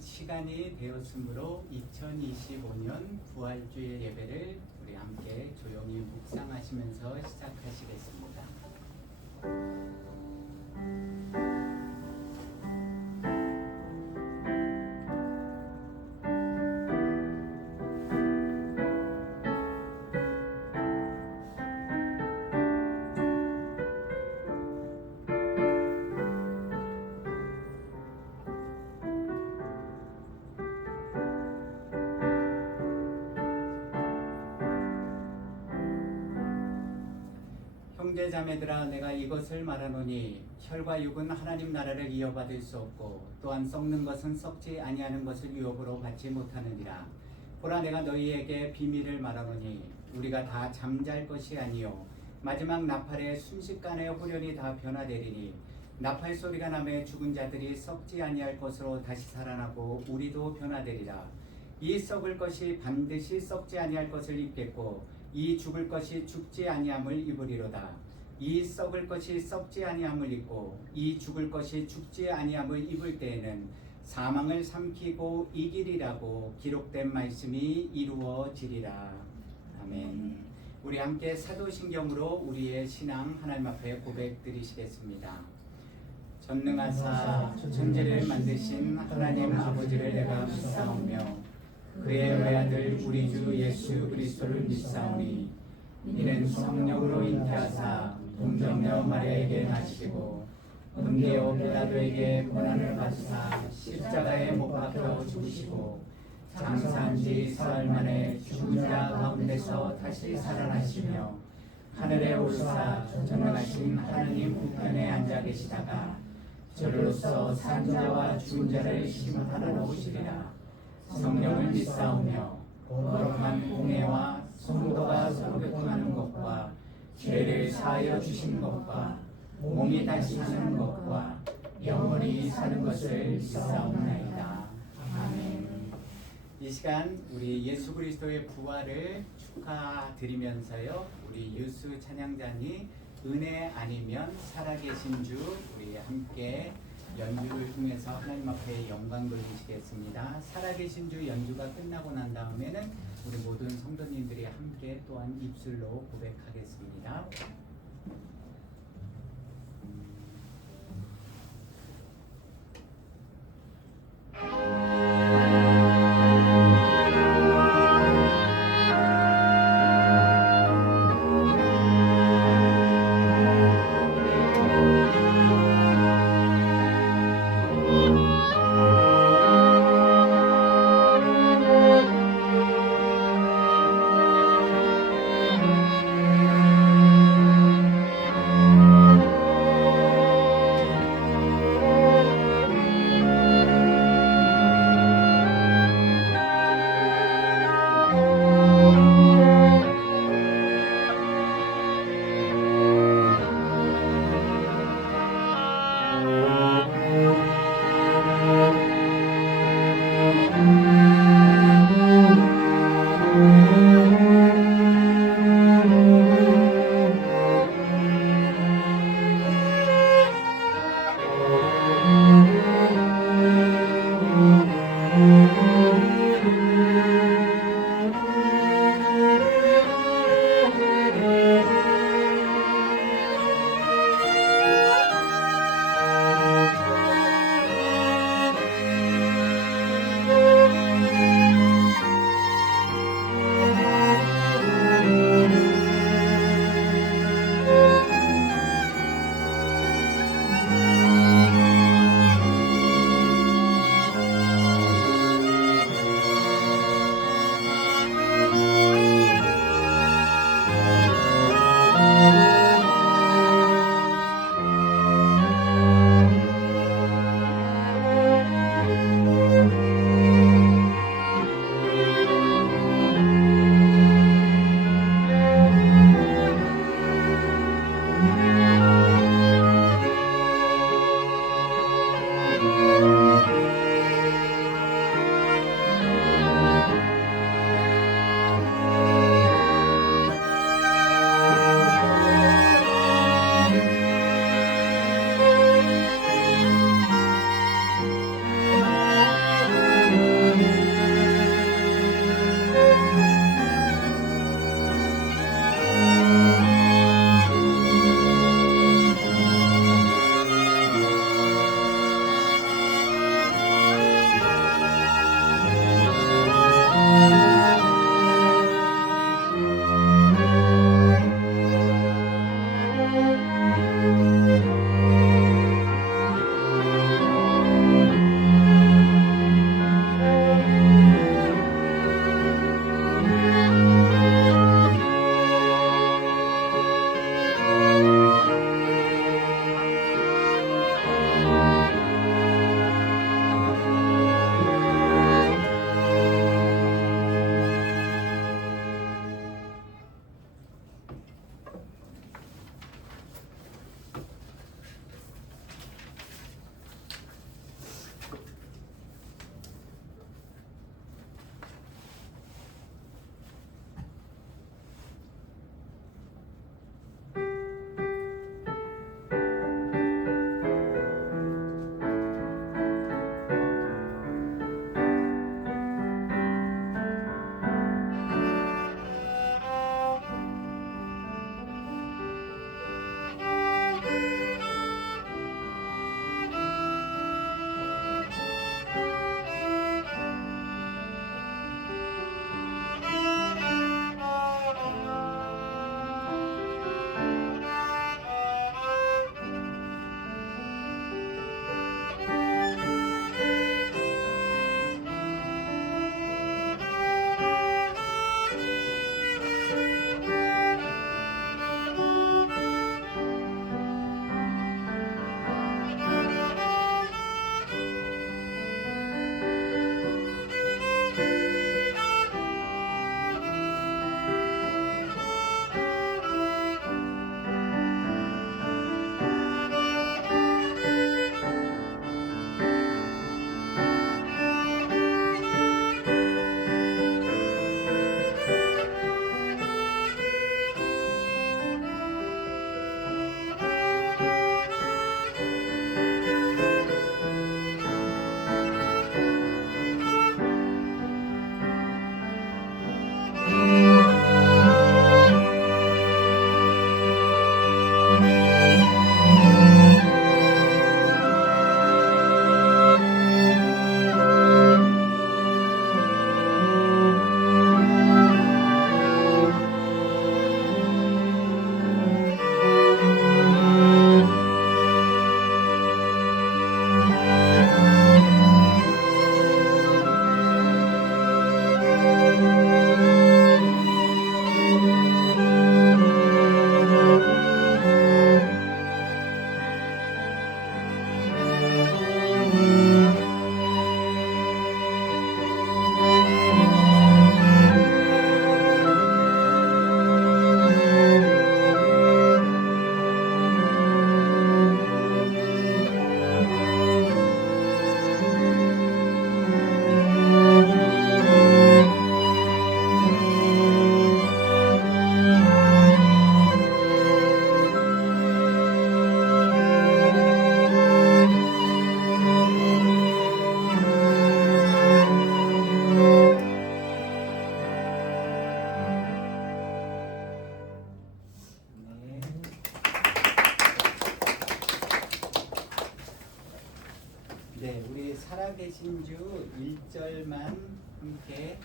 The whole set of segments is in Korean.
시간이 되었으므로 2025년 부활주일 예배를 우리 함께 조용히 묵상하시면서 시작하시겠습니다. 형제자매들아, 내가 이것을 말하노니 혈과 육은 하나님 나라를 이어받을 수 없고 또한 썩는 것은 썩지 아니하는 것을 유업으로 받지 못하느니라. 보라, 내가 너희에게 비밀을 말하노니 우리가 다 잠잘 것이 아니요 마지막 나팔의 순식간에 호련히 다 변화되리니 나팔 소리가 나매 죽은 자들이 썩지 아니할 것으로 다시 살아나고 우리도 변화되리라. 이 썩을 것이 반드시 썩지 아니할 것을 입겠고 이 죽을 것이 죽지 아니함을 입으리로다. 이 썩을 것이 썩지 아니함을 입고 이 죽을 것이 죽지 아니함을 입을 때에는 사망을 삼키고 이기리라고 기록된 말씀이 이루어지리라. 아멘. 우리 함께 사도신경으로 우리의 신앙 하나님 앞에 고백드리시겠습니다. 전능하사 천지를 만드신 하나님 아버지를 내가 믿사오며 그의 외아들 우리 주 예수 그리스도를 믿사오니 이는 성령으로 잉태하사 동정녀 마리아에게 나시고 본디오 빌라도에게 고난을 받으사 십자가에 못 박혀 죽으시고 장사한 지 사흘 만에 죽은 자 가운데서 다시 살아나시며 하늘에 오르사 전능하신 하나님 우편에 앉아 계시다가 저로서 산 자와 죽은 자를 심판하러 오시리라. 성령을 믿사오며 거룩한 공예와 성도가 서로 교통하는 것과 죄를 사하여 주신 것과 몸이 다시 사는 것과 영원히 사는 것을 믿사옵나이다. 아멘. 이 시간 우리 예수 그리스도의 부활을 축하드리면서요, 우리 유수 찬양단이 은혜 아니면 살아계신 주 우리 함께 연주를 통해서 하나님 앞에 영광 돌리시겠습니다. 살아계신 주 연주가 끝나고 난 다음에는 우리 모든 성도님들이 함께 또한 입술로 고백하겠습니다. 네, 우리 살아계신 주 1절만 함께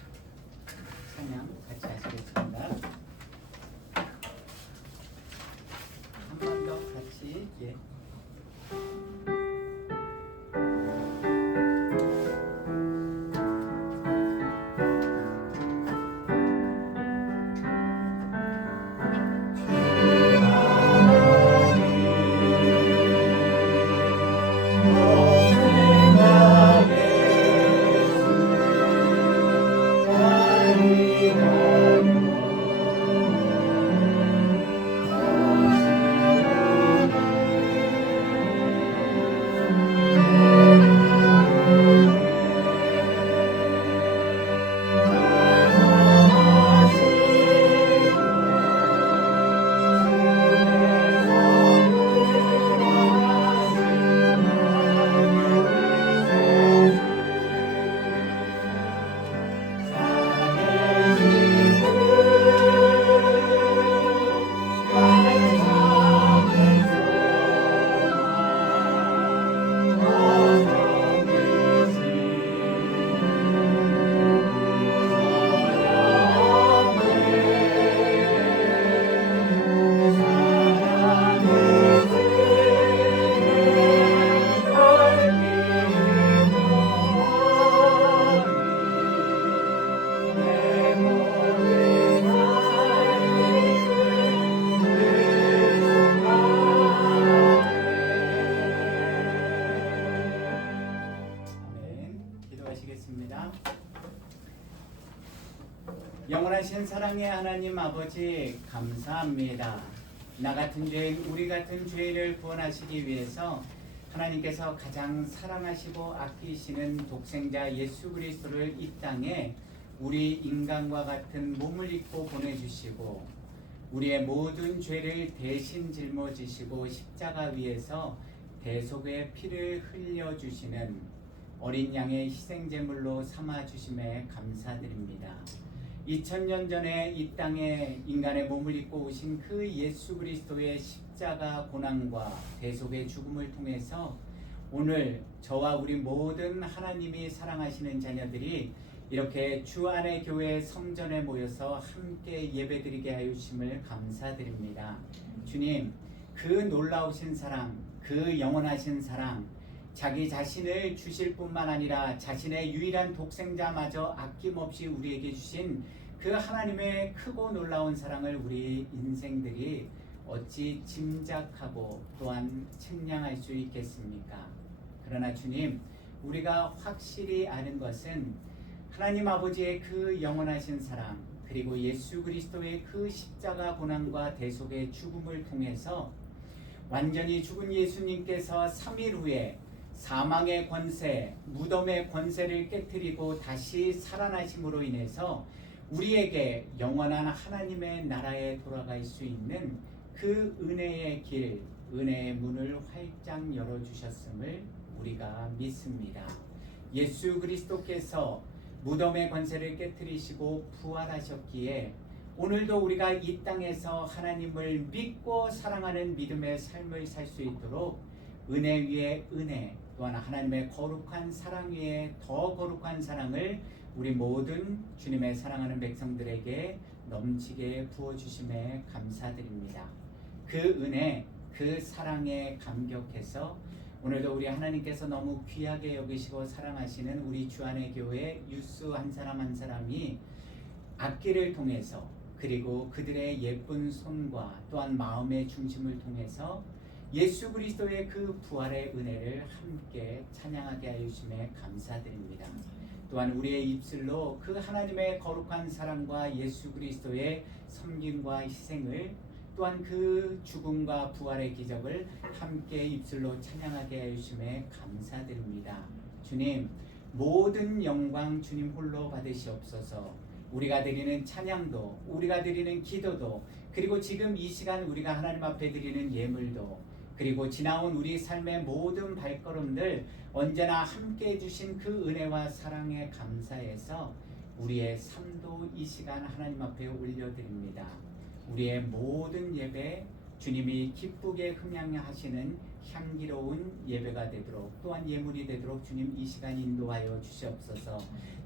찬양 같이 하시겠습니다. 한 번 더 같이 기도하시겠습니다. 영원하신 사랑의 하나님 아버지 감사합니다. 나 같은 죄인, 우리 같은 죄인을 구원하시기 위해서 하나님께서 가장 사랑하시고 아끼시는 독생자 예수 그리스도를 이 땅에 우리 인간과 같은 몸을 입고 보내주시고 우리의 모든 죄를 대신 짊어지시고 십자가 위에서 대속의 피를 흘려주시는 어린 양의 희생제물로 삼아주심에 감사드립니다. 2000년 전에 이 땅에 인간의 몸을 입고 오신 그 예수 그리스도의 십자가 고난과 대속의 죽음을 통해서 오늘 저와 우리 모든 하나님이 사랑하시는 자녀들이 이렇게 주 안의 교회 성전에 모여서 함께 예배드리게 하여 주심을 감사드립니다. 주님, 그 놀라우신 사랑, 그 영원하신 사랑, 자기 자신을 주실 뿐만 아니라 자신의 유일한 독생자마저 아낌없이 우리에게 주신 그 하나님의 크고 놀라운 사랑을 우리 인생들이 어찌 짐작하고 또한 측량할 수 있겠습니까? 그러나 주님, 우리가 확실히 아는 것은 하나님 아버지의 그 영원하신 사랑, 그리고 예수 그리스도의 그 십자가 고난과 대속의 죽음을 통해서 완전히 죽은 예수님께서 3일 후에 사망의 권세, 무덤의 권세를 깨뜨리고 다시 살아나심으로 인해서 우리에게 영원한 하나님의 나라에 돌아갈 수 있는 그 은혜의 길, 은혜의 문을 활짝 열어주셨음을 우리가 믿습니다. 예수 그리스도께서 무덤의 권세를 깨뜨리시고 부활하셨기에 오늘도 우리가 이 땅에서 하나님을 믿고 사랑하는 믿음의 삶을 살 수 있도록 은혜 위에 은혜, 또한 하나님의 거룩한 사랑 위에 더 거룩한 사랑을 우리 모든 주님의 사랑하는 백성들에게 넘치게 부어주심에 감사드립니다. 그 은혜, 그 사랑에 감격해서 오늘도 우리 하나님께서 너무 귀하게 여기시고 사랑하시는 우리 주안의 교회 유스 한 사람 한 사람이 악기를 통해서 그리고 그들의 예쁜 손과 또한 마음의 중심을 통해서 예수 그리스도의 그 부활의 은혜를 함께 찬양하게 하여 주심에 감사드립니다. 또한 우리의 입술로 그 하나님의 거룩한 사랑과 예수 그리스도의 섬김과 희생을, 또한 그 죽음과 부활의 기적을 함께 입술로 찬양하게 하여 주심에 감사드립니다. 주님, 모든 영광 주님 홀로 받으시옵소서. 우리가 드리는 찬양도, 우리가 드리는 기도도, 그리고 지금 이 시간 우리가 하나님 앞에 드리는 예물도, 그리고 지나온 우리 삶의 모든 발걸음들 언제나 함께 해주신 그 은혜와 사랑에 감사해서 우리의 삶도 이 시간 하나님 앞에 올려드립니다. 우리의 모든 예배 주님이 기쁘게 흠양하시는 향기로운 예배가 되도록, 또한 예물이 되도록 주님 이 시간 인도하여 주시옵소서.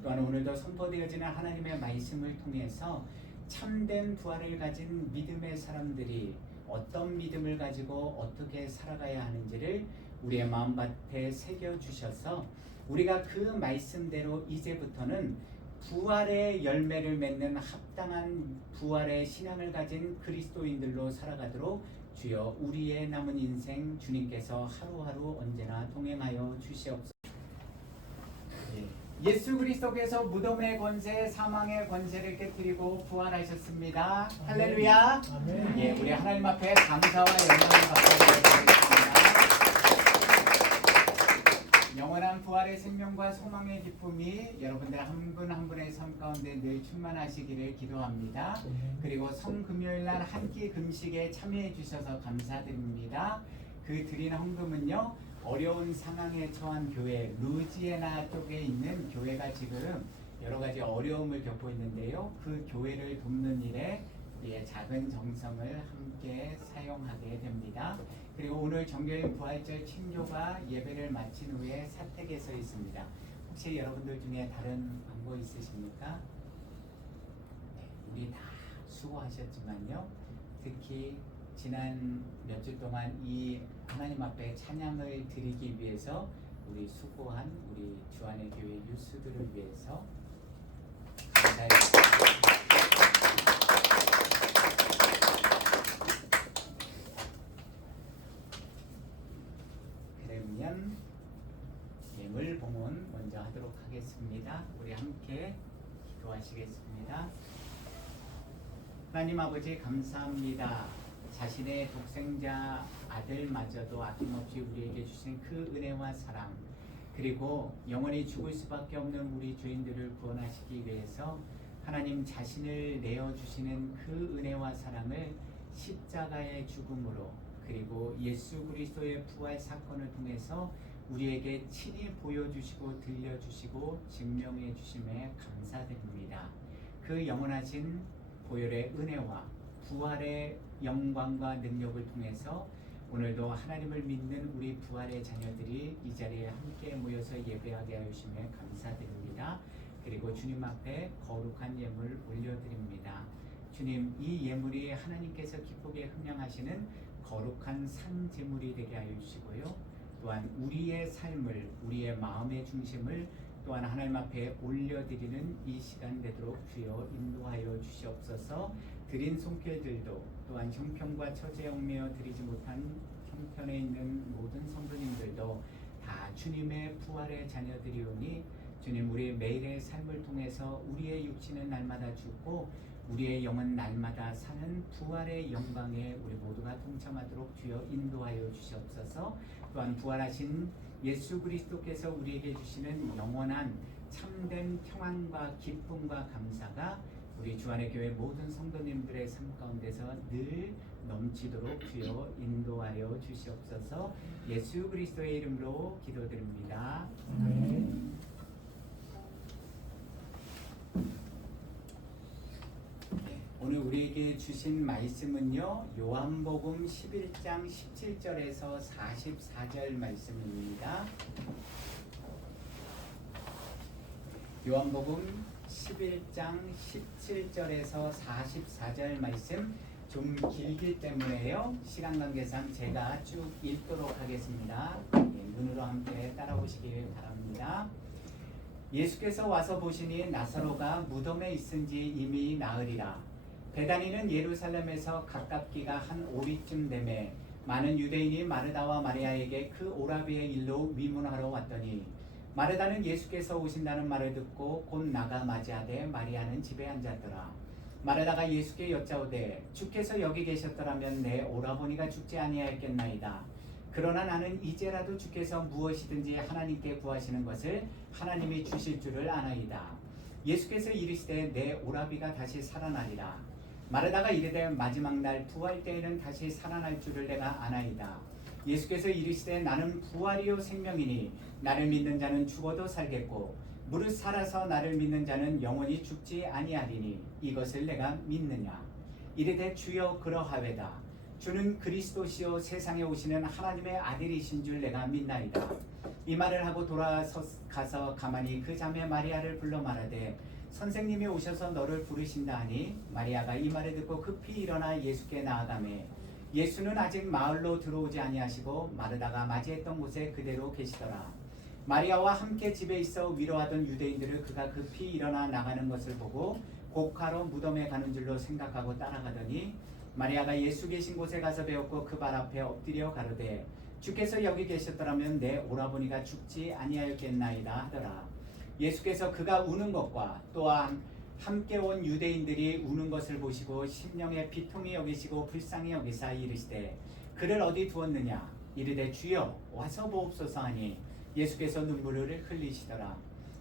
또한 오늘도 선포되어지는 하나님의 말씀을 통해서 참된 부활을 가진 믿음의 사람들이 어떤 믿음을 가지고 어떻게 살아가야 하는지를 우리의 마음밭에 새겨주셔서 우리가 그 말씀대로 이제부터는 부활의 열매를 맺는 합당한 부활의 신앙을 가진 그리스도인들로 살아가도록 주여 우리의 남은 인생 주님께서 하루하루 언제나 동행하여 주시옵소서. 예수 그리스도께서 무덤의 권세, 사망의 권세를 깨뜨리고 부활하셨습니다. 할렐루야. 예, 우리 하나님 앞에 감사와 영광을 받도록 하겠습니다. 영원한 부활의 생명과 소망의 기쁨이 여러분들 한 분 한 분의 삶 가운데 늘 충만하시기를 기도합니다. 그리고 성금요일날 한 끼 금식에 참여해 주셔서 감사드립니다. 그 드린 헌금은요, 어려운 상황에 처한 교회, 루지애나 쪽에 있는 교회가 지금 여러 가지 어려움을 겪고 있는데요, 그 교회를 돕는 일에 우리의 작은 정성을 함께 사용하게 됩니다. 그리고 오늘 정교인 부활절 친교가 예배를 마친 후에 사택에 서 있습니다. 혹시 여러분들 중에 다른 방법 있으십니까? 네, 우리 다 수고하셨지만요, 특히 지난 몇 주 동안 이 하나님 앞에 찬양을 드리기 위해서 우리 수고한 우리 주안의 교회 유수들을 위해서 감사의 그러면 예물 봉헌 먼저 하도록 하겠습니다. 우리 함께 기도하시겠습니다. 하나님 아버지 감사합니다. 자신의 독생자 아들마저도 아낌없이 우리에게 주신 그 은혜와 사랑, 그리고 영원히 죽을 수밖에 없는 우리 죄인들을 구원하시기 위해서 하나님 자신을 내어주시는 그 은혜와 사랑을 십자가의 죽음으로, 그리고 예수 그리스도의 부활 사건을 통해서 우리에게 친히 보여주시고 들려주시고 증명해 주심에 감사드립니다. 그 영원하신 보혈의 은혜와 부활의 영광과 능력을 통해서 오늘도 하나님을 믿는 우리 부활의 자녀들이 이 자리에 함께 모여서 예배하게 하시며 감사드립니다. 그리고 주님 앞에 거룩한 예물 올려드립니다. 주님, 이 예물이 하나님께서 기쁘게 흠양하시는 거룩한 산제물이 되게 하여 주시고요, 또한 우리의 삶을, 우리의 마음의 중심을 또한 하나님 앞에 올려드리는 이 시간 되도록 주여 인도하여 주시옵소서. 드린 손길들도 또한 형편과 처지에 얽매여 드리지 못한 형편에 있는 모든 성도님들도 다 주님의 부활의 자녀들이오니 주님, 우리의 매일의 삶을 통해서 우리의 육신은 날마다 죽고 우리의 영은 날마다 사는 부활의 영광에 우리 모두가 동참하도록 주여 인도하여 주시옵소서. 또한 부활하신 예수 그리스도께서 우리에게 주시는 영원한 참된 평안과 기쁨과 감사가 우리 주안의 교회 모든 성도님들의 삶 가운데서 늘 넘치도록 주여 인도하여 주시옵소서. 예수 그리스도의 이름으로 기도드립니다. 아멘. 오늘 우리에게 주신 말씀은요, 요한복음 11장 17절에서 44절 말씀입니다. 요한복음 11장 17절에서 44절 말씀 좀 길기 때문에요, 시간 관계상 제가 쭉 읽도록 하겠습니다. 눈으로 함께 따라오시길 바랍니다. 예수께서 와서 보시니 나사로가 무덤에 있은지 이미 나으리라. 베다니는 예루살렘에서 가깝기가 한 오리쯤 되매 많은 유대인이 마르다와 마리아에게 그 오라비의 일로 위문하러 왔더니 마르다는 예수께서 오신다는 말을 듣고 곧 나가 맞이하되 마리아는 집에 앉았더라. 마르다가 예수께 여짜오되 주께서 여기 계셨더라면 내 오라버니가 죽지 아니하였겠나이다. 그러나 나는 이제라도 주께서 무엇이든지 하나님께 구하시는 것을 하나님이 주실 줄을 아나이다. 예수께서 이르시되 내 오라비가 다시 살아나리라. 마르다가 이르되 마지막 날 부활 때에는 다시 살아날 줄을 내가 아나이다. 예수께서 이르시되 나는 부활이요 생명이니 나를 믿는 자는 죽어도 살겠고 무릇 살아서 나를 믿는 자는 영원히 죽지 아니하리니 이것을 내가 믿느냐. 이르되 주여 그러하외다. 주는 그리스도시요 세상에 오시는 하나님의 아들이신 줄 내가 믿나이다. 이 말을 하고 돌아서 가서 가만히 그 자매 마리아를 불러 말하되 선생님이 오셔서 너를 부르신다 하니 마리아가 이 말을 듣고 급히 일어나 예수께 나아가매 예수는 아직 마을로 들어오지 아니하시고 마르다가 맞이했던 곳에 그대로 계시더라. 마리아와 함께 집에 있어 위로하던 유대인들을 그가 급히 일어나 나가는 것을 보고 곡하러 무덤에 가는 줄로 생각하고 따라가더니 마리아가 예수 계신 곳에 가서 배웠고 그 발 앞에 엎드려 가로되 주께서 여기 계셨더라면 내 오라버니가 죽지 아니하였겠나이다 하더라. 예수께서 그가 우는 것과 또한 함께 온 유대인들이 우는 것을 보시고 심령에 비통히 여기시고 불쌍히 여기사 이르시되 그를 어디 두었느냐. 이르되 주여 와서 보옵소서 하니 예수께서 눈물을 흘리시더라.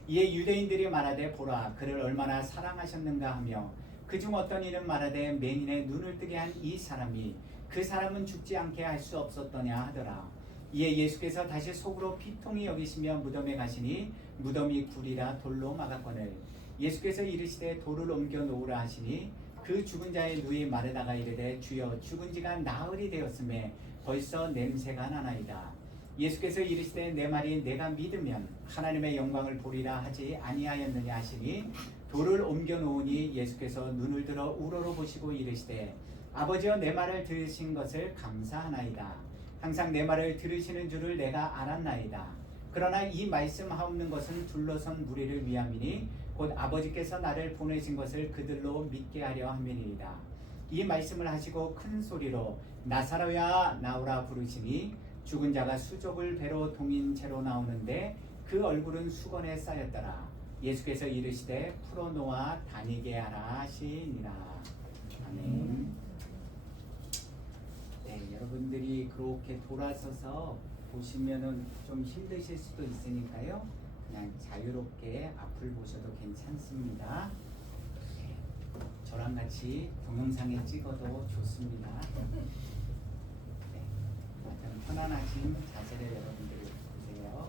이에 유대인들이 말하되 보라 그를 얼마나 사랑하셨는가 하며 그중 어떤 이는 말하되 맹인의 눈을 뜨게 한 이 사람이 그 사람은 죽지 않게 할 수 없었더냐 하더라. 이에 예수께서 다시 속으로 비통히 여기시며 무덤에 가시니 무덤이 굴이라 돌로 막았거늘 예수께서 이르시되 돌을 옮겨 놓으라 하시니 그 죽은 자의 누이 마르다가 이르되 주여 죽은 지가 나흘이 되었음에 벌써 냄새가 나나이다. 예수께서 이르시되 내 말이 내가 믿으면 하나님의 영광을 보리라 하지 아니하였느냐 하시니 돌을 옮겨 놓으니 예수께서 눈을 들어 우러러 보시고 이르시되 아버지여 내 말을 들으신 것을 감사하나이다. 항상 내 말을 들으시는 줄을 내가 알았나이다. 그러나 이 말씀하옵는 것은 둘러선 무리를 위함이니 곧 아버지께서 나를 보내신 것을 그들로 믿게 하려 함이니이다. 이 말씀을 하시고 큰 소리로 나사로야 나오라 부르시니 죽은 자가 수족을 배로 동인 채로 나오는데 그 얼굴은 수건에 쌓였더라. 예수께서 이르시되 풀어놓아 다니게 하라 하시니라. 아멘. 네, 여러분들이 그렇게 돌아서서 보시면은 좀 힘드실 수도 있으니까요. 그냥 자유롭게 앞을 보셔도 괜찮습니다. 네, 저랑 같이 동영상에 찍어도 좋습니다. 네, 좀 편안하신 자세를 여러분들이 보세요.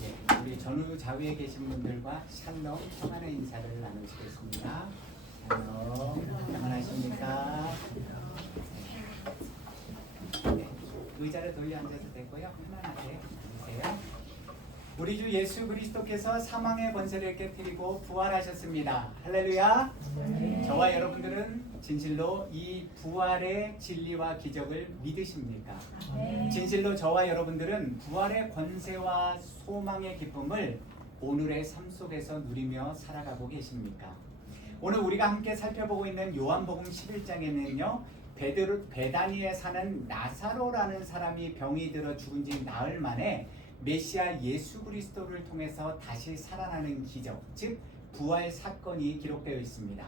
네, 우리 전후 좌우에 계신 분들과 샬롬 평안의 인사를 나누시겠습니다. 샬롬 평안하십니까? 네, 의자를 돌려 앉아도 되고요. 편안하게 앉으세요. 우리 주 예수 그리스도께서 사망의 권세를 깨뜨리고 부활하셨습니다. 할렐루야. 네. 저와 여러분들은 진실로 이 부활의 진리와 기적을 믿으십니까? 네. 진실로 저와 여러분들은 부활의 권세와 소망의 기쁨을 오늘의 삶 속에서 누리며 살아가고 계십니까? 오늘 우리가 함께 살펴보고 있는 요한복음 11장에는요. 베다니에 사는 나사로라는 사람이 병이 들어 죽은 지 나흘 만에 메시아 예수 그리스도를 통해서 다시 살아나는 기적, 즉 부활 사건이 기록되어 있습니다.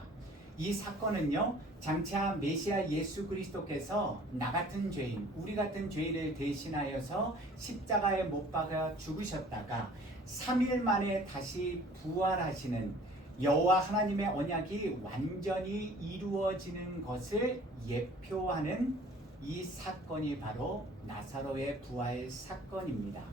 이 사건은요, 장차 메시아 예수 그리스도께서 나 같은 죄인, 우리 같은 죄인을 대신하여서 십자가에 못 박아 죽으셨다가 3일 만에 다시 부활하시는 여호와 하나님의 언약이 완전히 이루어지는 것을 예표하는 이 사건이 바로 나사로의 부활 사건입니다.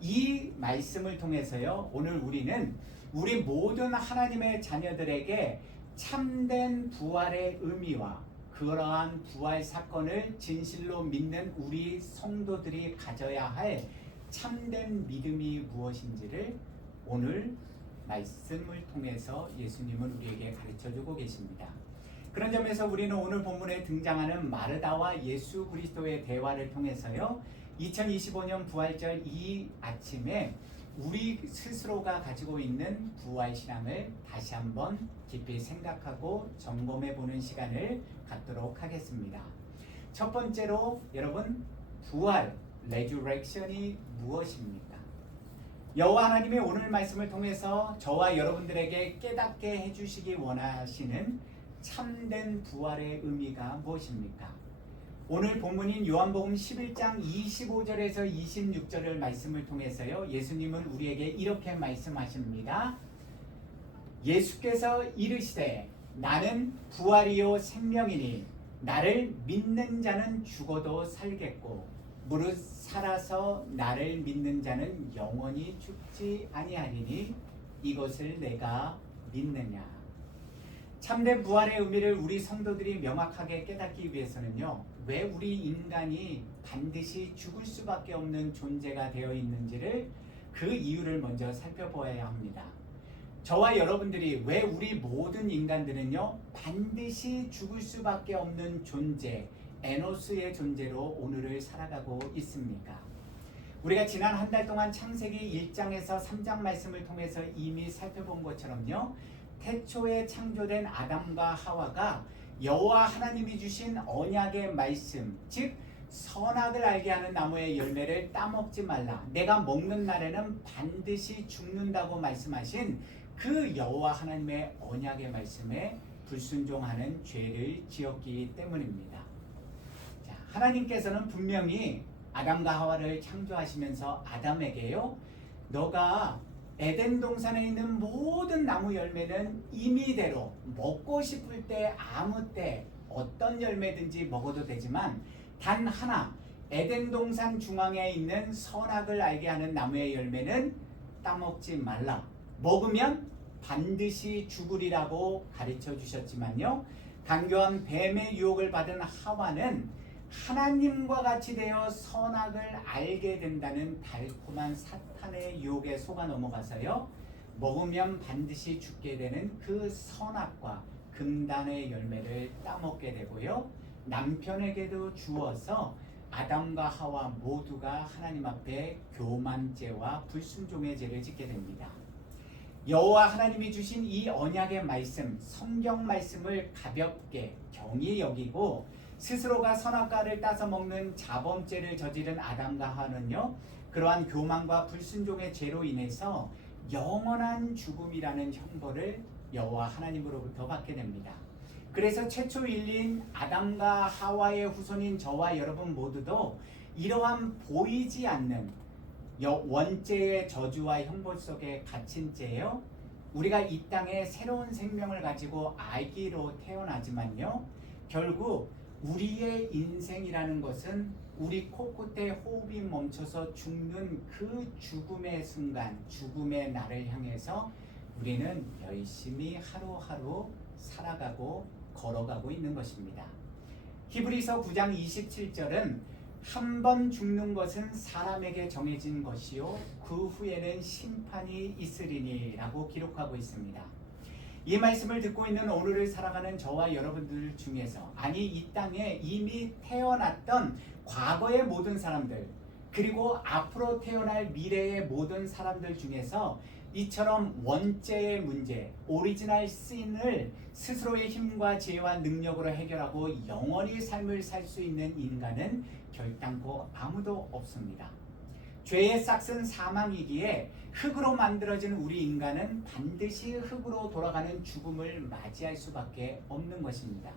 이 말씀을 통해서요, 오늘 우리는 우리 모든 하나님의 자녀들에게 참된 부활의 의미와 그러한 부활 사건을 진실로 믿는 우리 성도들이 가져야 할 참된 믿음이 무엇인지를 오늘 말씀을 통해서 예수님은 우리에게 가르쳐주고 계십니다. 그런 점에서 우리는 오늘 본문에 등장하는 마르다와 예수 그리스도의 대화를 통해서요, 2025년 부활절 이 아침에 우리 스스로가 가지고 있는 부활신앙을 다시 한번 깊이 생각하고 점검해 보는 시간을 갖도록 하겠습니다. 첫 번째로 여러분, 부활, 레주렉션이 무엇입니까? 여호와 하나님이 오늘 말씀을 통해서 저와 여러분들에게 깨닫게 해주시기 원하시는 참된 부활의 의미가 무엇입니까? 오늘 본문인 요한복음 11장 25절에서 26절을 말씀을 통해서요, 예수님은 우리에게 이렇게 말씀하십니다. 예수께서 이르시되 나는 부활이요 생명이니 나를 믿는 자는 죽어도 살겠고 무릇 살아서 나를 믿는 자는 영원히 죽지 아니하리니 이것을 내가 믿느냐. 참된 부활의 의미를 우리 성도들이 명확하게 깨닫기 위해서는요, 왜 우리 인간이 반드시 죽을 수밖에 없는 존재가 되어 있는지를, 그 이유를 먼저 살펴보아야 합니다. 저와 여러분들이 왜 우리 모든 인간들은요 반드시 죽을 수밖에 없는 존재, 에노스의 존재로 오늘을 살아가고 있습니까? 우리가 지난 한 달 동안 창세기 1장에서 3장 말씀을 통해서 이미 살펴본 것처럼요, 태초에 창조된 아담과 하와가 여호와 하나님이 주신 언약의 말씀, 즉 선악을 알게 하는 나무의 열매를 따먹지 말라, 내가 먹는 날에는 반드시 죽는다고 말씀하신 그 여호와 하나님의 언약의 말씀에 불순종하는 죄를 지었기 때문입니다. 자, 하나님께서는 분명히 아담과 하와를 창조하시면서 아담에게요, 너가 에덴 동산에 있는 모든 나무 열매는 임의대로 먹고 싶을 때 아무 때 어떤 열매든지 먹어도 되지만 단 하나, 에덴 동산 중앙에 있는 선악을 알게 하는 나무의 열매는 따먹지 말라. 먹으면 반드시 죽으리라고 가르쳐 주셨지만요, 강교한 뱀의 유혹을 받은 하와는 하나님과 같이 되어 선악을 알게 된다는 달콤한 사탄의 유혹에 속아 넘어가서요, 먹으면 반드시 죽게 되는 그 선악과 금단의 열매를 따먹게 되고요, 남편에게도 주어서 아담과 하와 모두가 하나님 앞에 교만죄와 불순종의 죄를 짓게 됩니다. 여호와 하나님이 주신 이 언약의 말씀, 성경 말씀을 가볍게 경히 여기고 스스로가 선악과를 따서 먹는 자범죄를 저지른 아담과 하와는요, 그러한 교만과 불순종의 죄로 인해서 영원한 죽음이라는 형벌을 여호와 하나님으로부터 받게 됩니다. 그래서 최초 인류인 아담과 하와의 후손인 저와 여러분 모두도 이러한 보이지 않는 원죄의 저주와 형벌 속에 갇힌 채요, 우리가 이 땅에 새로운 생명을 가지고 아기로 태어나지만요, 결국 우리의 인생이라는 것은 우리 코끝에 호흡이 멈춰서 죽는 그 죽음의 순간, 죽음의 날을 향해서 우리는 열심히 하루하루 살아가고 걸어가고 있는 것입니다. 히브리서 9장 27절은 한 번 죽는 것은 사람에게 정해진 것이요 그 후에는 심판이 있으리니 라고 기록하고 있습니다. 이 말씀을 듣고 있는 오늘을 살아가는 저와 여러분들 중에서, 아니 이 땅에 이미 태어났던 과거의 모든 사람들, 그리고 앞으로 태어날 미래의 모든 사람들 중에서 이처럼 원죄의 문제, 오리지널 씬을 스스로의 힘과 지혜와 능력으로 해결하고 영원히 삶을 살 수 있는 인간은 결단코 아무도 없습니다. 죄의 싹은 사망이기에 흙으로 만들어진 우리 인간은 반드시 흙으로 돌아가는 죽음을 맞이할 수밖에 없는 것입니다.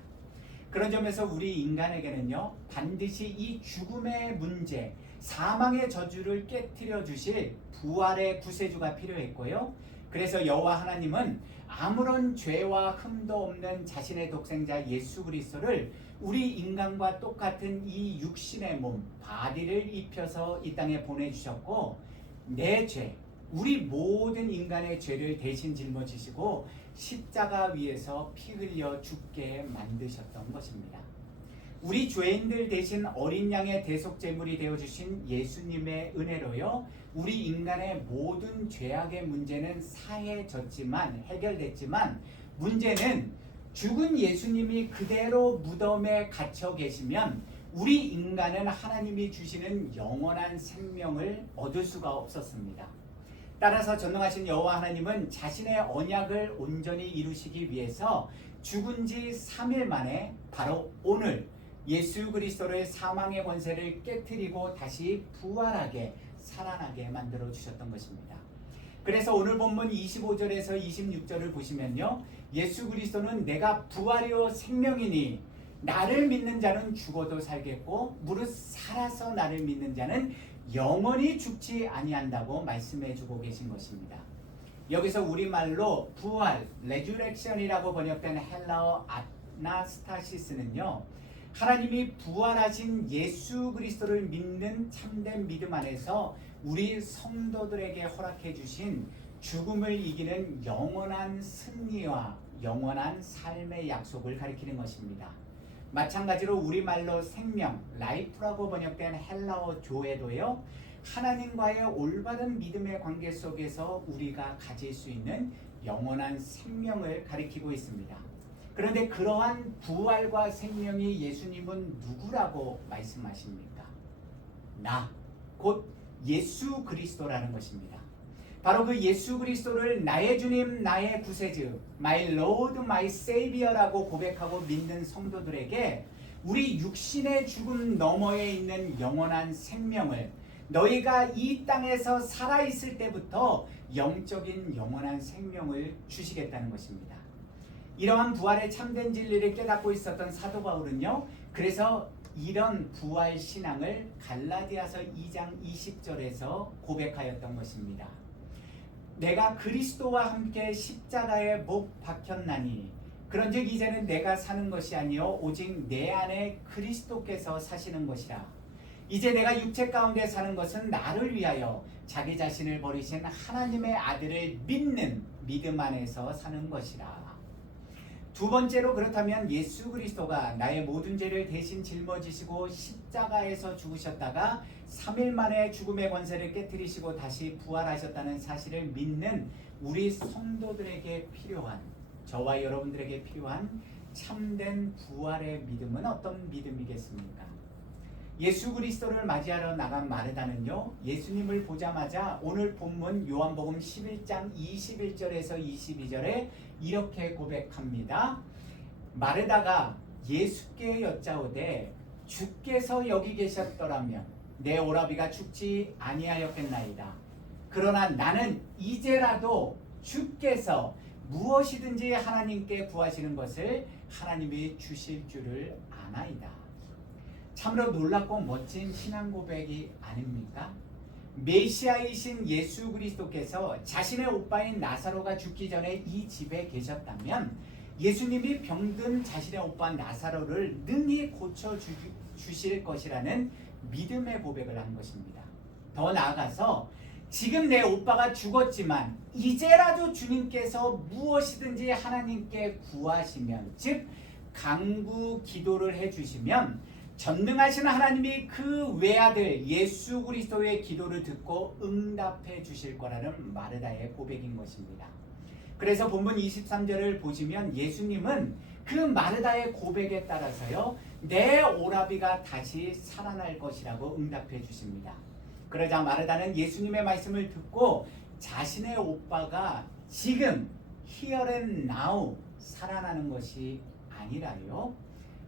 그런 점에서 우리 인간에게는요, 반드시 이 죽음의 문제, 사망의 저주를 깨트려 주실 부활의 구세주가 필요했고요, 그래서 여호와 하나님은 아무런 죄와 흠도 없는 자신의 독생자 예수 그리스도를 우리 인간과 똑같은 이 육신의 몸, 바디를 입혀서 이 땅에 보내주셨고, 내 죄, 우리 모든 인간의 죄를 대신 짊어지시고 십자가 위에서 피 흘려 죽게 만드셨던 것입니다. 우리 죄인들 대신 어린 양의 대속 제물이 되어주신 예수님의 은혜로요, 우리 인간의 모든 죄악의 문제는 사해졌지만, 해결됐지만, 문제는 죽은 예수님이 그대로 무덤에 갇혀 계시면 우리 인간은 하나님이 주시는 영원한 생명을 얻을 수가 없었습니다. 따라서 전능하신 여호와 하나님은 자신의 언약을 온전히 이루시기 위해서 죽은 지 3일 만에 바로 오늘 예수 그리스도의 사망의 권세를 깨트리고 다시 부활하게 살아나게 만들어 주셨던 것입니다. 그래서 오늘 본문 25절에서 26절을 보시면요, 예수 그리스도는 내가 부활이요 생명이니 나를 믿는 자는 죽어도 살겠고 무릇 살아서 나를 믿는 자는 영원히 죽지 아니한다고 말씀해 주고 계신 것입니다. 여기서 우리말로 부활, 레주렉션이라고 번역된 헬라어 아나스타시스는요, 하나님이 부활하신 예수 그리스도를 믿는 참된 믿음 안에서 우리 성도들에게 허락해 주신 죽음을 이기는 영원한 승리와 영원한 삶의 약속을 가리키는 것입니다. 마찬가지로 우리말로 생명, 라이프라고 번역된 헬라어 조에도요, 하나님과의 올바른 믿음의 관계 속에서 우리가 가질 수 있는 영원한 생명을 가리키고 있습니다. 그런데 그러한 부활과 생명이 예수님은 누구라고 말씀하십니까? 나, 곧 예수 그리스도라는 것입니다. 바로 그 예수 그리스도를 나의 주님, 나의 구세주, My Lord, My Savior라고 고백하고 믿는 성도들에게 우리 육신의 죽음 너머에 있는 영원한 생명을, 너희가 이 땅에서 살아있을 때부터 영적인 영원한 생명을 주시겠다는 것입니다. 이러한 부활의 참된 진리를 깨닫고 있었던 사도 바울은요, 그래서 이런 부활 신앙을 갈라디아서 2장 20절에서 고백하였던 것입니다. 내가 그리스도와 함께 십자가에 못 박혔나니 그런즉 이제는 내가 사는 것이 아니요 오직 내 안에 그리스도께서 사시는 것이라. 이제 내가 육체 가운데 사는 것은 나를 위하여 자기 자신을 버리신 하나님의 아들을 믿는 믿음 안에서 사는 것이라. 두 번째로, 그렇다면 예수 그리스도가 나의 모든 죄를 대신 짊어지시고 십자가에서 죽으셨다가 3일 만에 죽음의 권세를 깨뜨리시고 다시 부활하셨다는 사실을 믿는 우리 성도들에게 필요한, 저와 여러분들에게 필요한 참된 부활의 믿음은 어떤 믿음이겠습니까? 예수 그리스도를 맞이하러 나간 마르다는요, 예수님을 보자마자 오늘 본문 요한복음 11장 21절에서 22절에 이렇게 고백합니다. 마르다가 예수께 여짜오되 주께서 여기 계셨더라면 내 오라비가 죽지 아니하였겠나이다. 그러나 나는 이제라도 주께서 무엇이든지 하나님께 구하시는 것을 하나님이 주실 줄을 아나이다. 참으로 놀랍고 멋진 신앙 고백이 아닙니까? 메시아이신 예수 그리스도께서 자신의 오빠인 나사로가 죽기 전에 이 집에 계셨다면 예수님이 병든 자신의 오빠 나사로를 능히 고쳐주실 것이라는 믿음의 고백을 한 것입니다. 더 나아가서 지금 내 오빠가 죽었지만 이제라도 주님께서 무엇이든지 하나님께 구하시면, 즉 간구 기도를 해주시면 전능하신 하나님이 그 외아들 예수 그리스도의 기도를 듣고 응답해 주실 거라는 마르다의 고백인 것입니다. 그래서 본문 23절을 보시면 예수님은 그 마르다의 고백에 따라서요, 내 오라비가 다시 살아날 것이라고 응답해 주십니다. 그러자 마르다는 예수님의 말씀을 듣고 자신의 오빠가 지금 here and now 살아나는 것이 아니라요,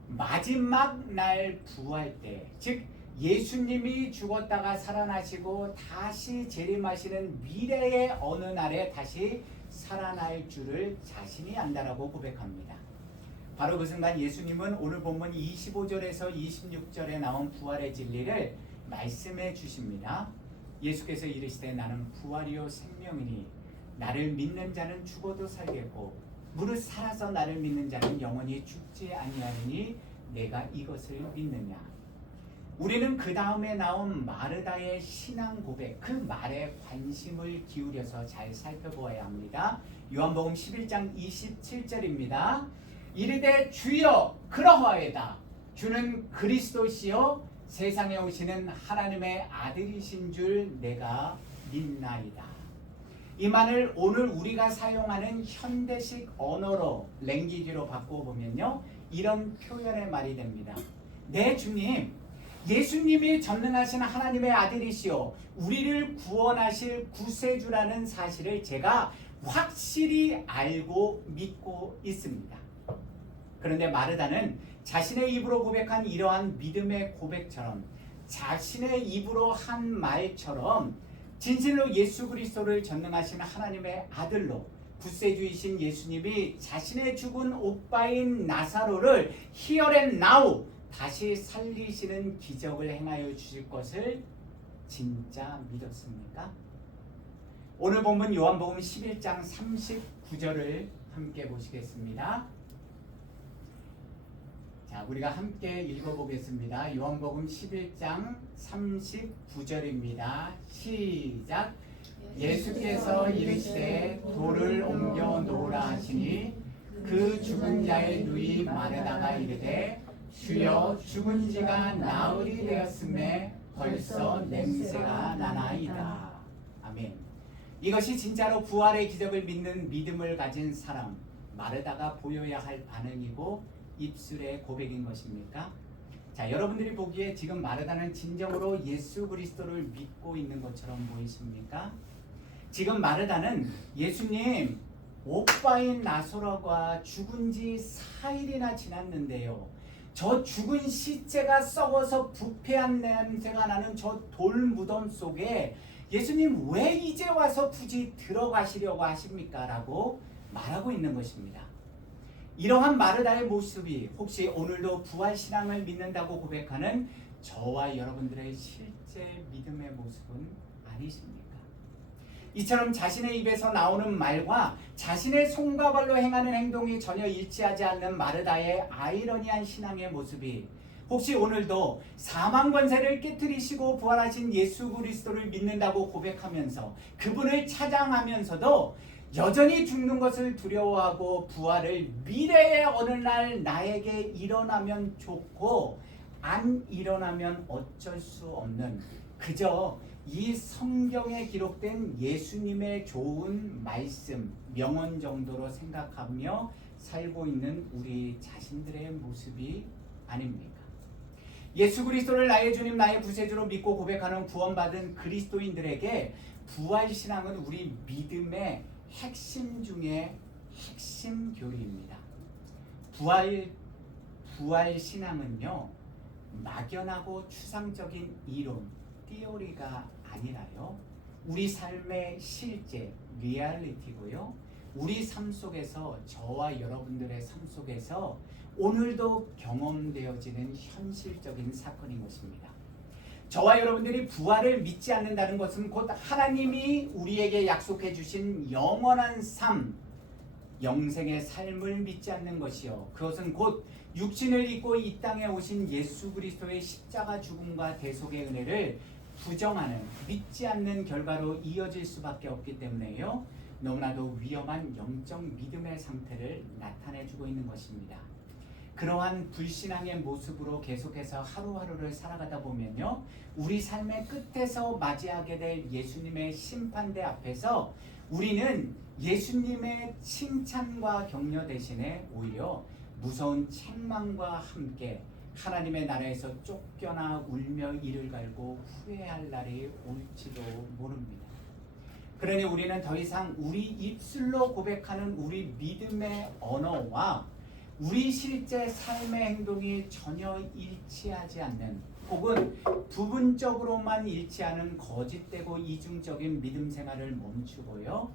마지막 날 부활 때, 즉 예수님이 죽었다가 살아나시고 다시 재림하시는 미래의 어느 날에 다시 살아날 줄을 자신이 안다라고 고백합니다. 바로 그 순간 예수님은 오늘 본문 25절에서 26절에 나온 부활의 진리를 말씀해 주십니다. 예수께서 이르시되 나는 부활이요 생명이니 나를 믿는 자는 죽어도 살겠고 무릇 살아서 나를 믿는 자는 영원히 죽지 아니하리니 내가 이것을 믿느냐. 우리는 그 다음에 나온 마르다의 신앙 고백, 그 말에 관심을 기울여서 잘 살펴보아야 합니다. 요한복음 11장 27절입니다. 이르되 주여 그러하여다. 주는 그리스도시요 세상에 오시는 하나님의 아들이신 줄 내가 믿나이다. 이 말을 오늘 우리가 사용하는 현대식 언어로 랭귀지로 바꿔보면요, 이런 표현의 말이 됩니다. 네 주님, 예수님이 전능하신 하나님의 아들이시요 우리를 구원하실 구세주라는 사실을 제가 확실히 알고 믿고 있습니다. 그런데 마르다는 자신의 입으로 고백한 이러한 믿음의 고백처럼 자신의 입으로 한 말처럼 진실로 예수 그리스도를 전능하신 하나님의 아들로 구세주이신 예수님이 자신의 죽은 오빠인 나사로를 here and now 다시 살리시는 기적을 행하여 주실 것을 진짜 믿었습니까? 오늘 본문 요한복음 11장 39절을 함께 보시겠습니다. 자, 우리가 함께 읽어보겠습니다. 요한복음 11장 39절입니다. 시작. 예수께서 이르시되 돌을 옮겨 놓으라 하시니 그 죽은 자의 누이 마르다가 이르되 주여 죽은 지가 나흘이 되었음에 벌써 냄새가 나나이다. 아멘. 이것이 진짜로 부활의 기적을 믿는 믿음을 가진 사람 마르다가 보여야 할 반응이고 입술의 고백인 것입니까? 자, 여러분들이 보기에 지금 마르다는 진정으로 예수 그리스도를 믿고 있는 것처럼 보이십니까? 지금 마르다는 예수님 오빠인 나사로가 죽은 지 4일이나 지났는데요. 저 죽은 시체가 썩어서 부패한 냄새가 나는 저 돌무덤 속에 예수님 왜 이제 와서 굳이 들어가시려고 하십니까? 라고 말하고 있는 것입니다. 이러한 마르다의 모습이 혹시 오늘도 부활신앙을 믿는다고 고백하는 저와 여러분들의 실제 믿음의 모습은 아니십니까? 이처럼 자신의 입에서 나오는 말과 자신의 손과 발로 행하는 행동이 전혀 일치하지 않는 마르다의 아이러니한 신앙의 모습이 혹시 오늘도 사망 권세를 깨뜨리시고 부활하신 예수 그리스도를 믿는다고 고백하면서 그분을 찬양하면서도 여전히 죽는 것을 두려워하고 부활을 미래의 어느 날 나에게 일어나면 좋고 안 일어나면 어쩔 수 없는 그저 이 성경에 기록된 예수님의 좋은 말씀, 명언 정도로 생각하며 살고 있는 우리 자신들의 모습이 아닙니까? 예수 그리스도를 나의 주님, 나의 구세주로 믿고 고백하는 구원받은 그리스도인들에게 부활신앙은 우리 믿음의 핵심 중에 핵심 교리입니다. 부활신앙은요, 막연하고 추상적인 이론, 티오리가 아니라요, 우리 삶의 실제, 리얼리티고요, 우리 삶 속에서 저와 여러분들의 삶 속에서 오늘도 경험되어지는 현실적인 사건인 것입니다. 저와 여러분들이 부활을 믿지 않는다는 것은 곧 하나님이 우리에게 약속해 주신 영원한 삶, 영생의 삶을 믿지 않는 것이요, 그것은 곧 육신을 입고 이 땅에 오신 예수 그리스도의 십자가 죽음과 대속의 은혜를 부정하는, 믿지 않는 결과로 이어질 수밖에 없기 때문에요, 너무나도 위험한 영적 믿음의 상태를 나타내주고 있는 것입니다. 그러한 불신앙의 모습으로 계속해서 하루하루를 살아가다 보면요, 우리 삶의 끝에서 맞이하게 될 예수님의 심판대 앞에서 우리는 예수님의 칭찬과 격려 대신에 오히려 무서운 책망과 함께 하나님의 나라에서 쫓겨나 울며 이를 갈고 후회할 날이 올지도 모릅니다. 그러니 우리는 더 이상 우리 입술로 고백하는 우리 믿음의 언어와 우리 실제 삶의 행동이 전혀 일치하지 않는, 혹은 부분적으로만 일치하는 거짓되고 이중적인 믿음 생활을 멈추고요,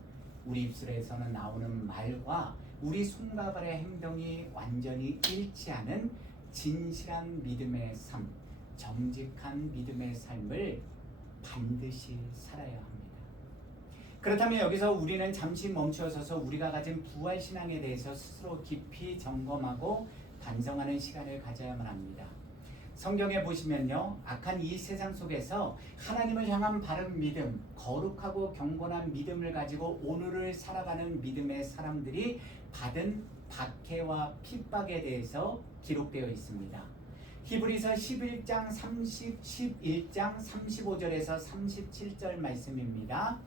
우리 입술에서는 나오는 말과 우리 손과 발의 행동이 완전히 일치하는 진실한 믿음의 삶, 정직한 믿음의 삶을 반드시 살아야 합니다. 그렇다면 여기서 우리는 잠시 멈춰서서 우리가 가진 부활신앙에 대해서 스스로 깊이 점검하고 반성하는 시간을 가져야만 합니다. 성경에 보시면요, 악한 이 세상 속에서 하나님을 향한 바른 믿음, 거룩하고 경건한 믿음을 가지고 오늘을 살아가는 믿음의 사람들이 받은 박해와 핍박에 대해서 기록되어 있습니다. 히브리서 11장 11장 35절에서 37절 말씀입니다.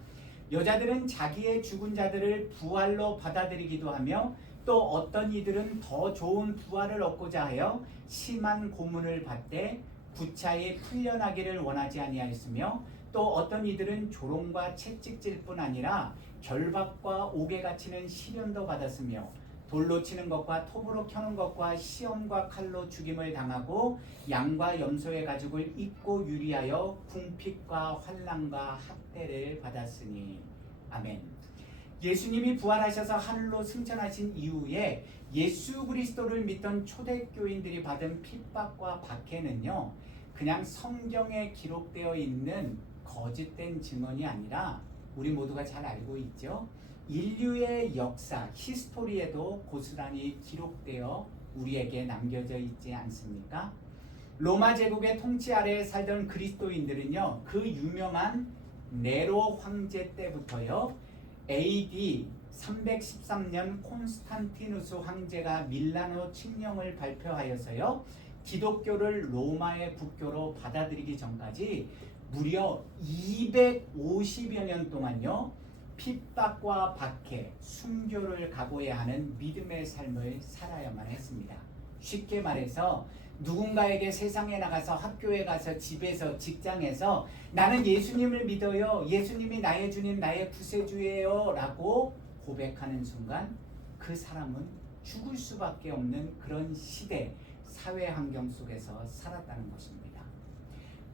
여자들은 자기의 죽은 자들을 부활로 받아들이기도 하며 또 어떤 이들은 더 좋은 부활을 얻고자 하여 심한 고문을 받되 구차히 풀려나기를 원하지 아니하였으며 또 어떤 이들은 조롱과 채찍질뿐 아니라 결박과 옥에 갇히는 시련도 받았으며 돌로 치는 것과 톱으로 켜는 것과 시험과 칼로 죽임을 당하고 양과 염소의 가죽을 입고 유리하여 궁핍과 환난과 학대를 받았으니. 아멘. 예수님이 부활하셔서 하늘로 승천하신 이후에 예수 그리스도를 믿던 초대교인들이 받은 핍박과 박해는요, 그냥 성경에 기록되어 있는 거짓된 증언이 아니라 우리 모두가 잘 알고 있죠. 인류의 역사, 히스토리에도 고스란히 기록되어 우리에게 남겨져 있지 않습니까? 로마 제국의 통치 아래에 살던 그리스도인들은요, 그 유명한 네로 황제 때부터요, AD 313년 콘스탄티누스 황제가 밀라노 칙령을 발표하여서요, 기독교를 로마의 국교로 받아들이기 전까지 무려 250여 년 동안요, 핍박과 박해, 순교를 각오해야 하는 믿음의 삶을 살아야만 했습니다. 쉽게 말해서 누군가에게 세상에 나가서 학교에 가서 집에서 직장에서 나는 예수님을 믿어요, 예수님이 나의 주님 나의 구세주예요 라고 고백하는 순간 그 사람은 죽을 수밖에 없는 그런 시대, 사회 환경 속에서 살았다는 것입니다.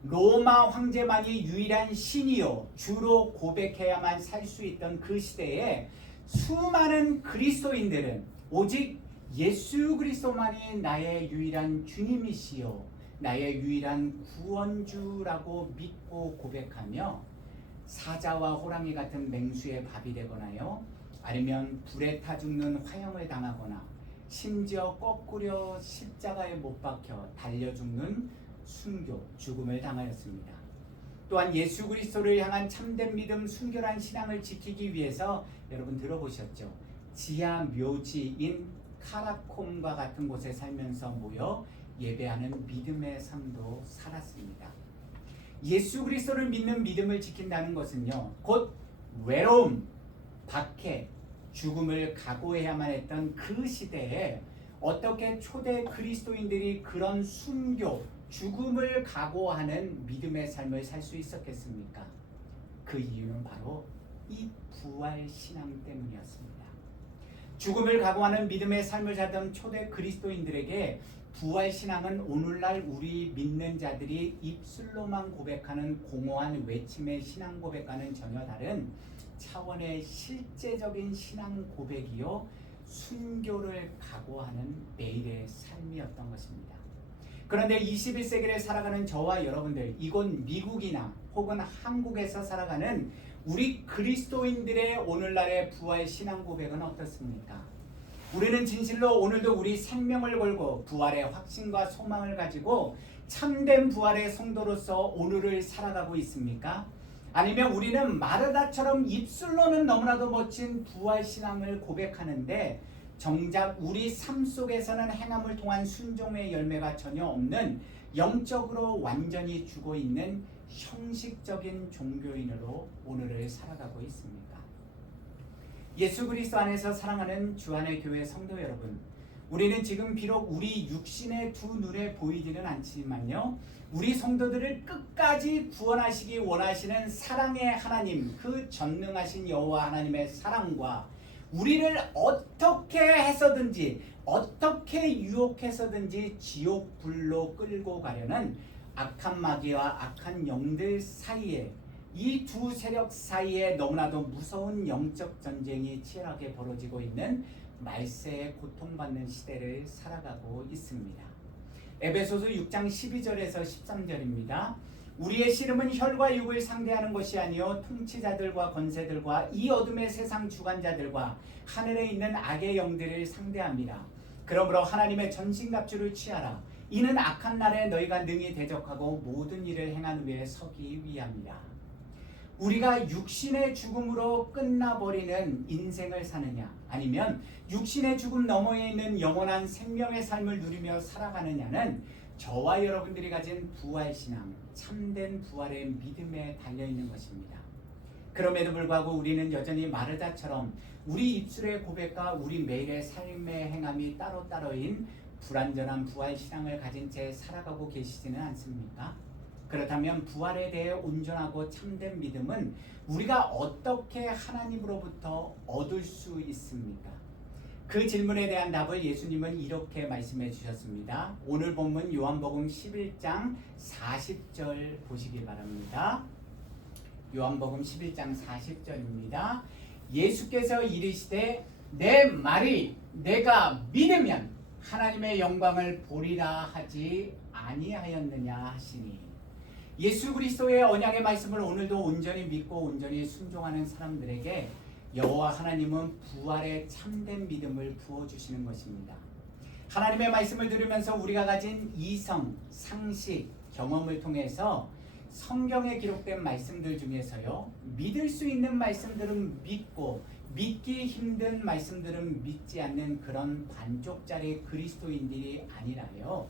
로마 황제만이 유일한 신이요 주로 고백해야만 살 수 있던 그 시대에 수많은 그리스도인들은 오직 예수 그리스도만이 나의 유일한 주님이시요 나의 유일한 구원주라고 믿고 고백하며 사자와 호랑이 같은 맹수의 밥이 되거나요, 아니면 불에 타 죽는 화형을 당하거나 심지어 거꾸려 십자가에 못 박혀 달려 죽는 순교, 죽음을 당하였습니다. 또한 예수 그리스도를 향한 참된 믿음, 순결한 신앙을 지키기 위해서 여러분 들어보셨죠? 지하 묘지인 카라콤과 같은 곳에 살면서 모여 예배하는 믿음의 삶도 살았습니다. 예수 그리스도를 믿는 믿음을 지킨다는 것은요, 곧 외로움, 박해, 죽음을 각오해야만 했던 그 시대에 어떻게 초대 그리스도인들이 그런 순교, 죽음을 각오하는 믿음의 삶을 살 수 있었겠습니까? 그 이유는 바로 이 부활 신앙 때문이었습니다. 죽음을 각오하는 믿음의 삶을 살던 초대 그리스도인들에게 부활 신앙은 오늘날 우리 믿는 자들이 입술로만 고백하는 공허한 외침의 신앙 고백과는 전혀 다른 차원의 실제적인 신앙 고백이요, 순교를 각오하는 매일의 삶이었던 것입니다. 그런데 21세기를 살아가는 저와 여러분들, 이곳 미국이나 혹은 한국에서 살아가는 우리 그리스도인들의 오늘날의 부활 신앙 고백은 어떻습니까? 우리는 진실로 오늘도 우리 생명을 걸고 부활의 확신과 소망을 가지고 참된 부활의 성도로서 오늘을 살아가고 있습니까? 아니면 우리는 마르다처럼 입술로는 너무나도 멋진 부활 신앙을 고백하는데 정작 우리 삶 속에서는 행함을 통한 순종의 열매가 전혀 없는 영적으로 완전히 죽어 있는 형식적인 종교인으로 오늘을 살아가고 있습니까? 예수 그리스도 안에서 사랑하는 주안의 교회 성도 여러분, 우리는 지금 비록 우리 육신의 두 눈에 보이지는 않지만요, 우리 성도들을 끝까지 구원하시기 원하시는 사랑의 하나님, 그 전능하신 여호와 하나님의 사랑과 우리를 어떻게 해서든지 어떻게 유혹해서든지 지옥 불로 끌고 가려는 악한 마귀와 악한 영들 사이에, 이 두 세력 사이에 너무나도 무서운 영적 전쟁이 치열하게 벌어지고 있는 말세에 고통받는 시대를 살아가고 있습니다. 에베소서 6장 12절에서 13절입니다. 우리의 씨름은 혈과 육을 상대하는 것이 아니요 통치자들과 권세들과 이 어둠의 세상 주관자들과 하늘에 있는 악의 영들을 상대합니다. 그러므로 하나님의 전신갑주를 취하라. 이는 악한 날에 너희가 능히 대적하고 모든 일을 행한 후에 서기 위함이라. 우리가 육신의 죽음으로 끝나버리는 인생을 사느냐, 아니면 육신의 죽음 너머에 있는 영원한 생명의 삶을 누리며 살아가느냐는 저와 여러분들이 가진 부활신앙, 참된 부활의 믿음에 달려있는 것입니다. 그럼에도 불구하고 우리는 여전히 마르다처럼 우리 입술의 고백과 우리 매일의 삶의 행함이 따로따로인 불완전한 부활 신앙을 가진 채 살아가고 계시지는 않습니까? 그렇다면 부활에 대해 온전하고 참된 믿음은 우리가 어떻게 하나님으로부터 얻을 수 있습니까? 그 질문에 대한 답을 예수님은 이렇게 말씀해 주셨습니다. 오늘 본문 요한복음 11장 40절 보시기 바랍니다. 요한복음 11장 40절입니다. 예수께서 이르시되 내 말이 내가 믿으면 하나님의 영광을 보리라 하지 아니하였느냐 하시니, 예수 그리스도의 언약의 말씀을 오늘도 온전히 믿고 온전히 순종하는 사람들에게 여호와 하나님은 부활의 참된 믿음을 부어주시는 것입니다. 하나님의 말씀을 들으면서 우리가 가진 이성, 상식, 경험을 통해서 성경에 기록된 말씀들 중에서요, 믿을 수 있는 말씀들은 믿고 믿기 힘든 말씀들은 믿지 않는 그런 반쪽짜리 그리스도인들이 아니라요,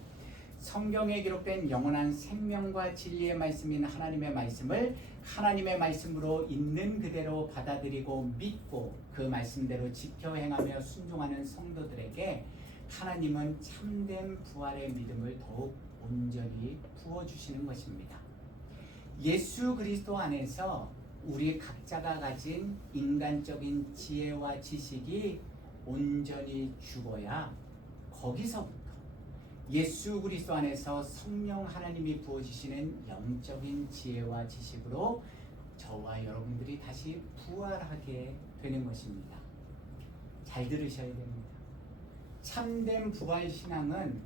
성경에 기록된 영원한 생명과 진리의 말씀인 하나님의 말씀을 하나님의 말씀으로 있는 그대로 받아들이고 믿고 그 말씀대로 지켜 행하며 순종하는 성도들에게 하나님은 참된 부활의 믿음을 더욱 온전히 부어주시는 것입니다. 예수 그리스도 안에서 우리 각자가 가진 인간적인 지혜와 지식이 온전히 죽어야 거기서부터 예수 그리스도 안에서 성령 하나님이 부어주시는 영적인 지혜와 지식으로 저와 여러분들이 다시 부활하게 되는 것입니다. 잘 들으셔야 됩니다. 참된 부활 신앙은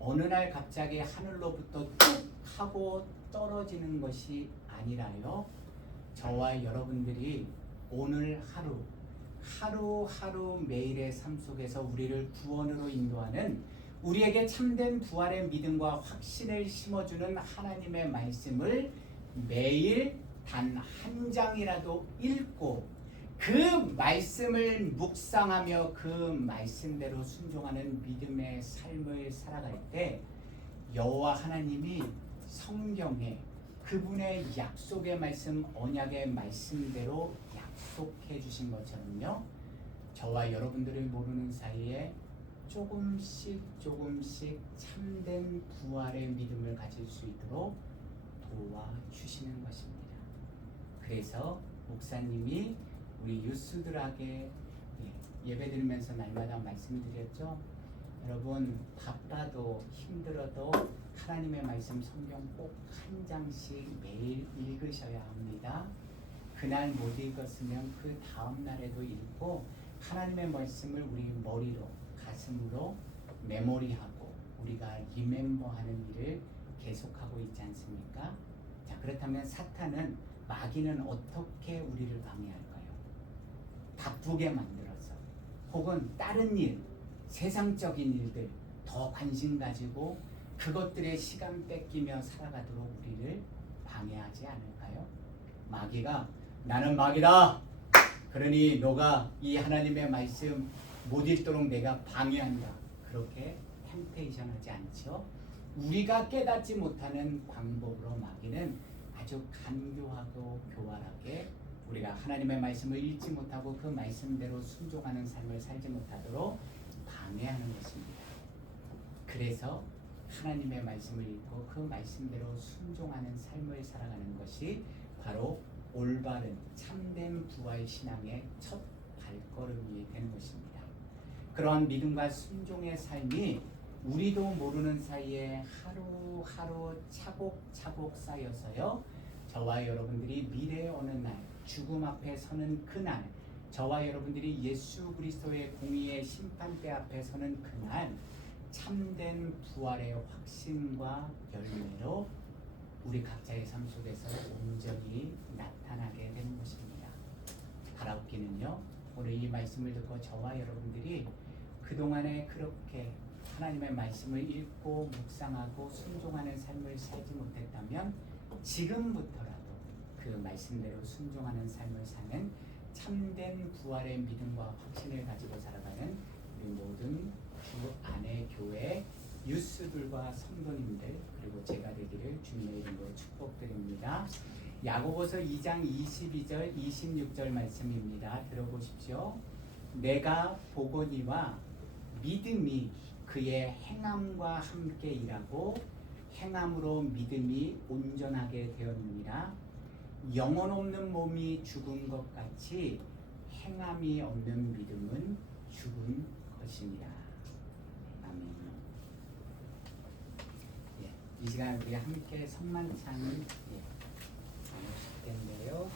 어느 날 갑자기 하늘로부터 뚝 하고 떨어지는 것이 아니라요, 저와 여러분들이 오늘 하루하루 매일의 삶 속에서 우리를 구원으로 인도하는, 우리에게 참된 부활의 믿음과 확신을 심어주는 하나님의 말씀을 매일 단 한 장이라도 읽고 그 말씀을 묵상하며 그 말씀대로 순종하는 믿음의 삶을 살아갈 때 여호와 하나님이 성경에 그분의 약속의 말씀, 언약의 말씀대로 약속해 주신 것처럼요, 저와 여러분들을 모르는 사이에 조금씩 참된 부활의 믿음을 가질 수 있도록 도와주시는 것입니다. 그래서 목사님이 우리 유스들에게 예배 드리면서 날마다 말씀드렸죠. 여러분, 바빠도 힘들어도 하나님의 말씀 성경 꼭 한 장씩 매일 읽으셔야 합니다. 그날 못 읽었으면 그 다음 날에도 읽고 하나님의 말씀을 우리 머리로, 가슴으로 메모리하고 우리가 리멤버하는 일을 계속하고 있지 않습니까? 자, 그렇다면 사탄은, 마귀는 어떻게 우리를 방해할까요? 바쁘게 만들어서, 혹은 다른 일, 세상적인 일들 더 관심 가지고 그것들에 시간 뺏기며 살아가도록 우리를 방해하지 않을까요? 마귀가 나는 마귀다, 그러니 너가 이 하나님의 말씀 못 읽도록 내가 방해한다, 그렇게 템테이션 하지 않죠. 우리가 깨닫지 못하는 방법으로 마귀는 아주 간교하고 교활하게 우리가 하나님의 말씀을 읽지 못하고 그 말씀대로 순종하는 삶을 살지 못하도록 방해하는 것입니다. 그래서 하나님의 말씀을 읽고 그 말씀대로 순종하는 삶을 살아가는 것이 바로 올바른 참된 부활 신앙의 첫 발걸음이 되는 것입니다. 그러한 믿음과 순종의 삶이 우리도 모르는 사이에 하루하루 차곡차곡 쌓여서요, 저와 여러분들이 미래의 어느 날 죽음 앞에 서는 그날, 저와 여러분들이 예수 그리스도의 공의의 심판대 앞에 서는 그날 참된 부활의 확신과 열매로 우리 각자의 삶 속에서 온전히 나타나게 되는 것입니다. 바라옵기는요, 오늘 이 말씀을 듣고 저와 여러분들이 그동안에 그렇게 하나님의 말씀을 읽고 묵상하고 순종하는 삶을 살지 못했다면 지금부터라도 그 말씀대로 순종하는 삶을 사는 참된 부활의 믿음과 확신을 가지고 살아가는 우리 모든 주 안의 교회 유스들과 성도님들, 그리고 제가 되기를 주님의 이름으로 축복드립니다. 야고보서 2장 22절 26절 말씀입니다. 들어보십시오. 내가 보거니와 믿음이 그의 행함과 함께 일하고 행함으로 믿음이 온전하게 되었느니라. 영혼 없는 몸이 죽은 것 같이 행함이 없는 믿음은 죽은 것이니라. 아멘. 예, 이 시간 우리 함께 성만찬을 나누실 텐데요.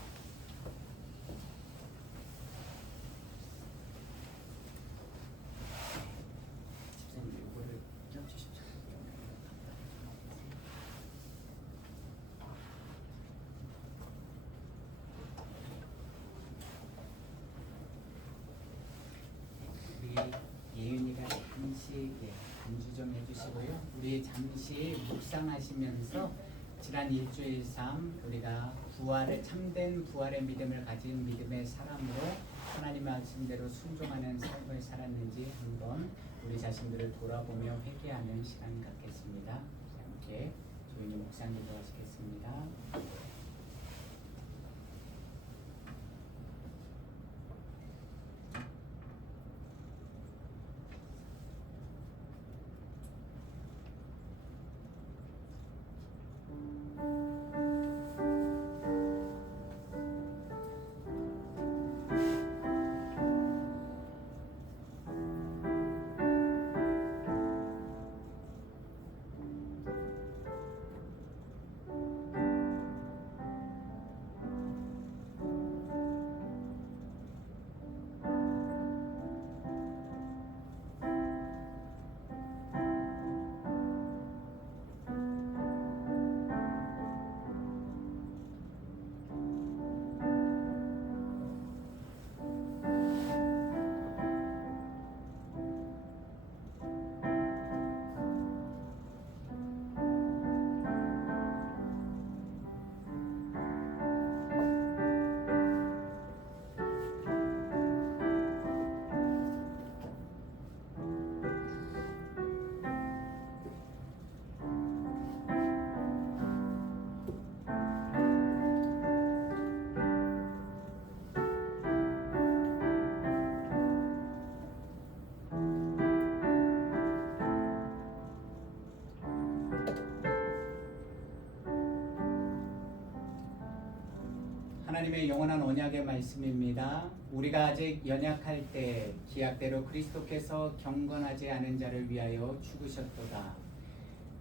집사님 이거를 껴주십시오. 우리 예윤이가 잠시 간주 좀 해주시고요. 우리 잠시 묵상하시면서 지난 일주일 삶 우리가 참된 부활의 믿음을 가진 믿음의 사람으로 하나님 말씀대로 순종하는 삶을 살았는지 한번 우리 자신들을 돌아보며 회개하는 시간 갖겠습니다. 함께 조용히 묵상 기도하시겠습니다. 하나님의 영원한 언약의 말씀입니다. 우리가 아직 연약할 때 기약대로 그리스도께서 경건하지 않은 자를 위하여 죽으셨도다.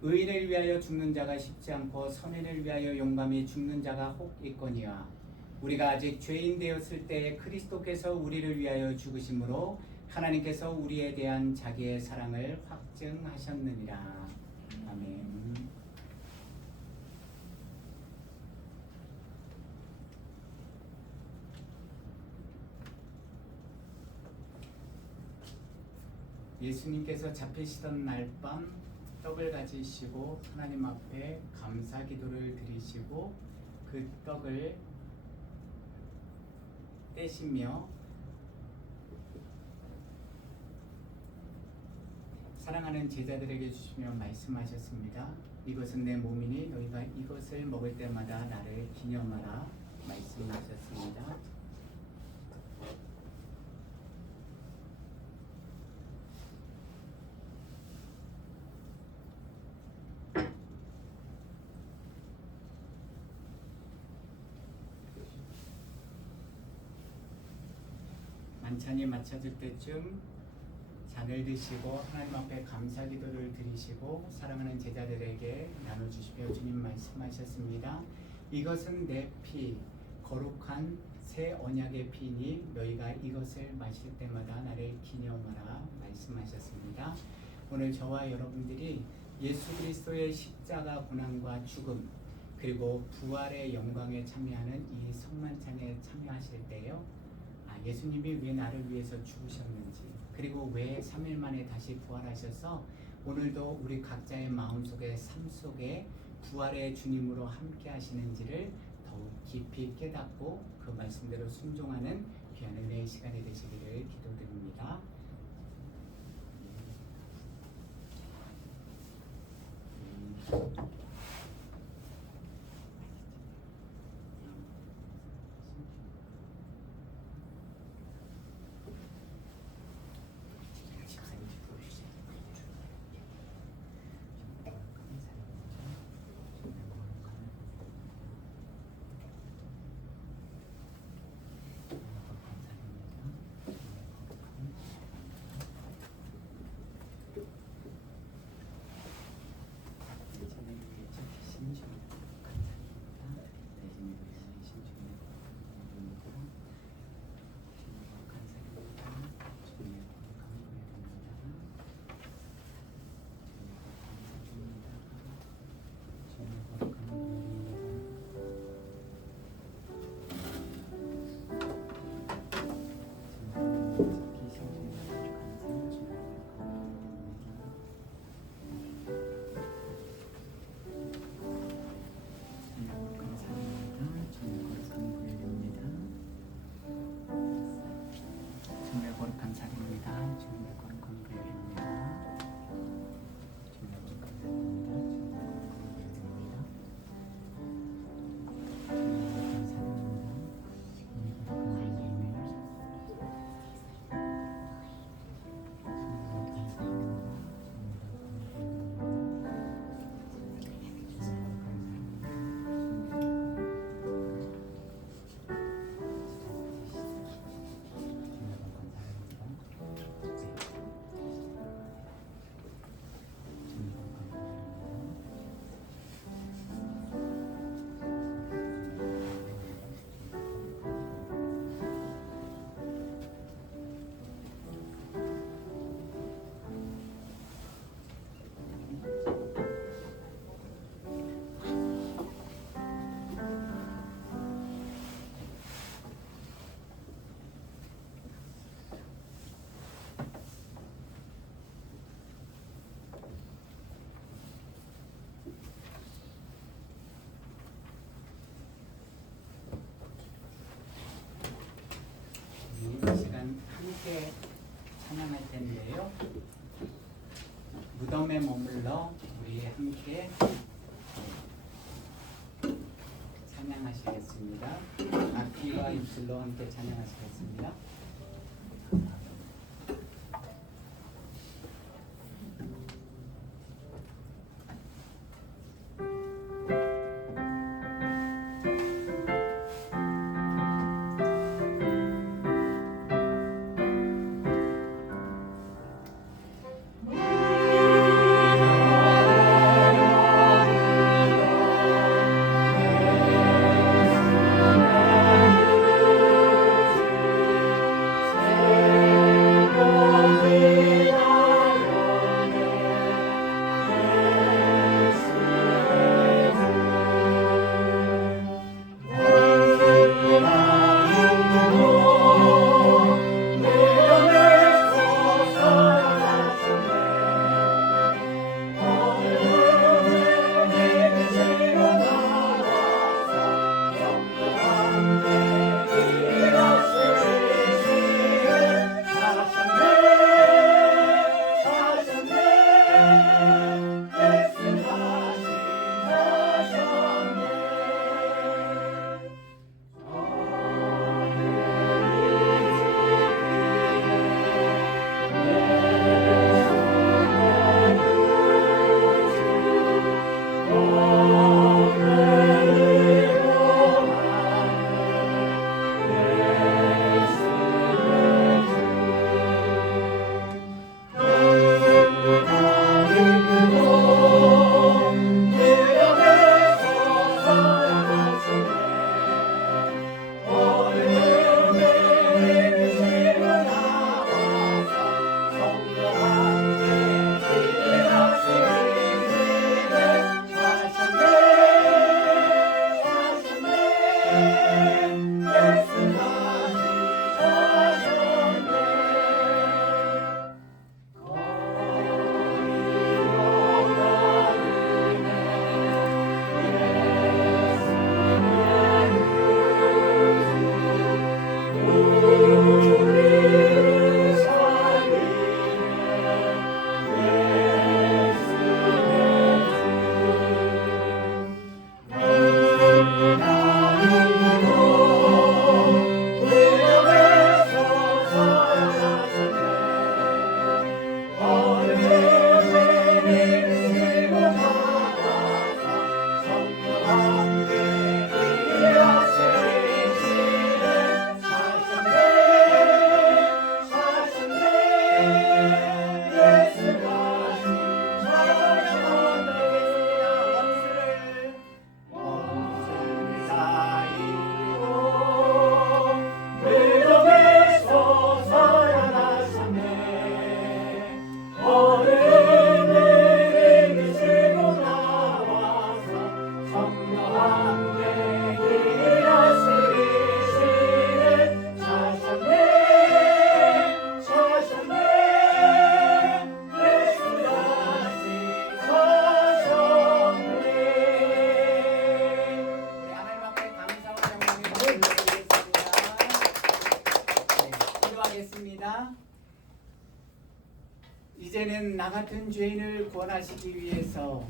의인을 위하여 죽는 자가 쉽지 않고 선인을 위하여 용감히 죽는 자가 혹 있거니와 우리가 아직 죄인 되었을 때 그리스도께서 우리를 위하여 죽으심으로 하나님께서 우리에 대한 자기의 사랑을 확증하셨느니라. 아멘. 예수님께서 잡히시던 날 밤 떡을 가지시고 하나님 앞에 감사 기도를 드리시고 그 떡을 떼시며 사랑하는 제자들에게 주시며 말씀하셨습니다. 이것은 내 몸이니 너희가 이것을 먹을 때마다 나를 기념하라 말씀하셨습니다. 만찬이 마쳐질 때쯤 잔을 드시고 하나님 앞에 감사 기도를 드리시고 사랑하는 제자들에게 나눠주시며 주님 말씀하셨습니다. 이것은 내 피, 거룩한 새 언약의 피니 너희가 이것을 마실 때마다 나를 기념하라 말씀하셨습니다. 오늘 저와 여러분들이 예수 그리스도의 십자가 고난과 죽음 그리고 부활의 영광에 참여하는 이 성만찬에 참여하실 때요. 예수님이 왜 나를 위해서 죽으셨는지 그리고 왜 3일 만에 다시 부활하셔서 오늘도 우리 각자의 마음속에 삶 속에 부활의 주님으로 함께 하시는지를 더욱 깊이 깨닫고 그 말씀대로 순종하는 귀한 은혜의 시간이 되시기를 기도드립니다. 마음에 머물러 우리 함께 찬양하시겠습니다. 악기와 입술로 함께 찬양하시겠습니다. 이제는 나 같은 죄인을 구원하시기 위해서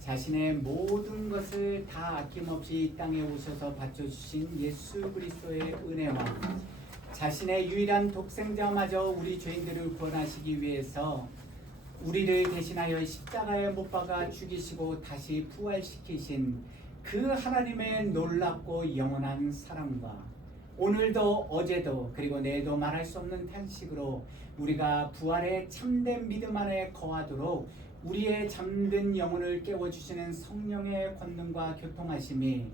자신의 모든 것을 다 아낌없이 이 땅에 오셔서 바쳐주신 예수 그리스도의 은혜와 자신의 유일한 독생자마저 우리 죄인들을 구원하시기 위해서 우리를 대신하여 십자가에 못 박아 죽이시고 다시 부활시키신 그 하나님의 놀랍고 영원한 사랑과 오늘도 어제도 그리고 내일도 말할 수 없는 탄식으로 우리가 부활의 참된 믿음 안에 거하도록 우리의 잠든 영혼을 깨워주시는 성령의 권능과 교통하심이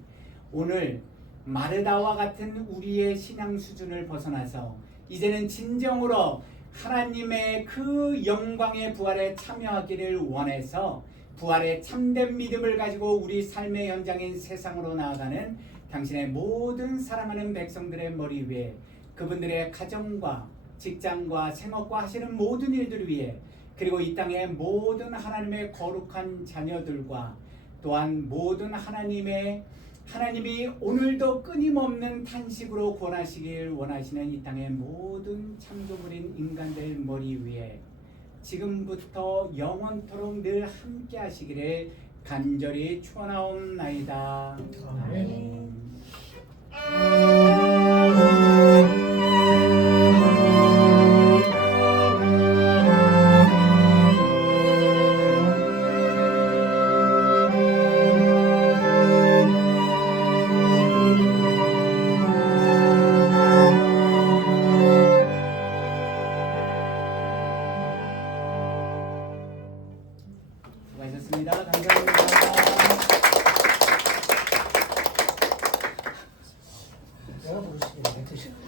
오늘 마르다와 같은 우리의 신앙 수준을 벗어나서 이제는 진정으로 하나님의 그 영광의 부활에 참여하기를 원해서 부활의 참된 믿음을 가지고 우리 삶의 현장인 세상으로 나아가는 당신의 모든 사랑하는 백성들의 머리 위에 그분들의 가정과 직장과 생업과 하시는 모든 일들을 위해 그리고 이 땅의 모든 하나님의 거룩한 자녀들과 또한 모든 하나님이 오늘도 끊임없는 탄식으로 권하시길 원하시는 이 땅의 모든 창조물인 인간들 머리 위에 지금부터 영원토록 늘 함께 하시기를 간절히 축원하옵나이다. 아멘. 수고하셨습니다. 감사합니다. 내가 부르시겠네.